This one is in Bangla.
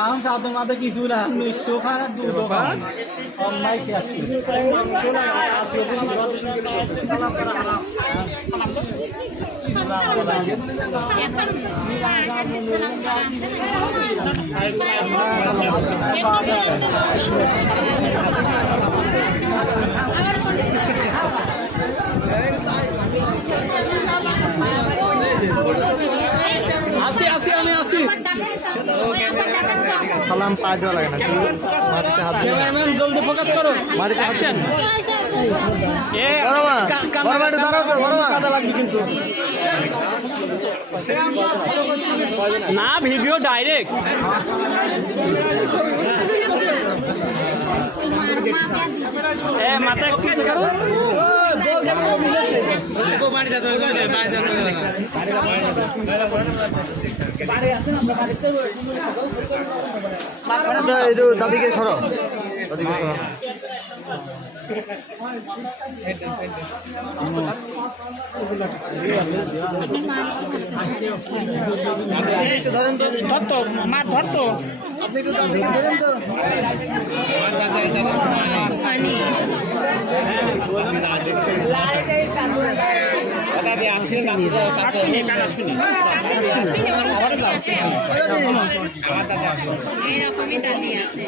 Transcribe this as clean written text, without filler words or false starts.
এখন সাধু মাথা কিছু না মিষ্টি খান আর দুধ খান অন্যায় শেষ আসি আসি আমি আসি সালাম পা দেওয়া লাগে না মাটিতে হাত দিয়ে জলদি ফোকাস করো মাটিতে অ্যাকশন দাঁড়াও তো বড় কাদা লাগবে কিন্তু না ভিডিও ডাইরেক্ট মাথা একটু নিচে করো দাদিকে সরো দাদিকে সরো একটু ধরেন তো ধরতো মাছ ধরতো আপনি একটু দাদিকে ধরেন তো এরকমই দাঁড়িয়ে আছে